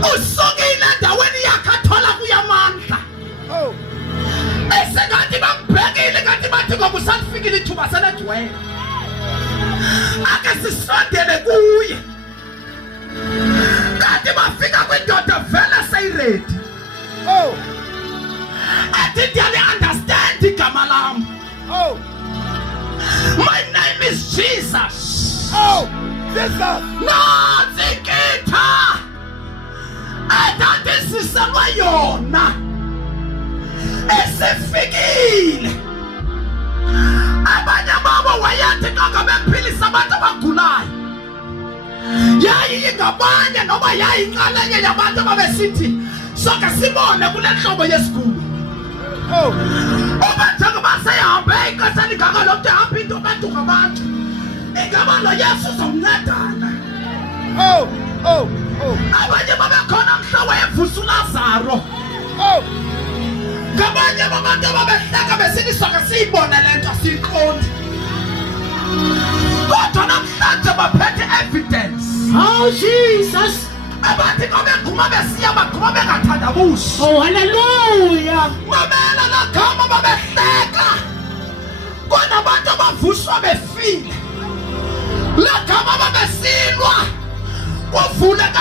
usukile endaweni yakhe athola kuyamandla. Esengathi bambhekile kanti bathi ngokusalifikile ithuba seledwele. Ake sisondele kuye. Kanti bafika kwindoda vele seyiredi. Athi ndiyali-understand igama lam. My name is Jesus. Jesus. Nansi inkitha endandisiselwa yona esifikile. Abanye babo wayethi xa bephilisa abantu abagulayo yayingabanye noma yayinxalenye yabantu ababesithi soke sibone kule nhlobo yesigulo. Uba njengoba seyihambe ixesha elingaka lokhu ehamba into beduka abantu, ingaba lo Yesu uzomncedana. Abanye babekhona mhla wayevusa uLazaro. Ngabanye babantu ababehleka besithi soke siyibone le nto siyiqondi. Kodwa namhlanje baphethe evidence. Jesus. Abathi babeguma besiya baguma bengathandabuzi. Hallelujah. Mamela lagama babehleka. Kunabantu abavuswa befile. Lagama babesilwa. Kuvuleka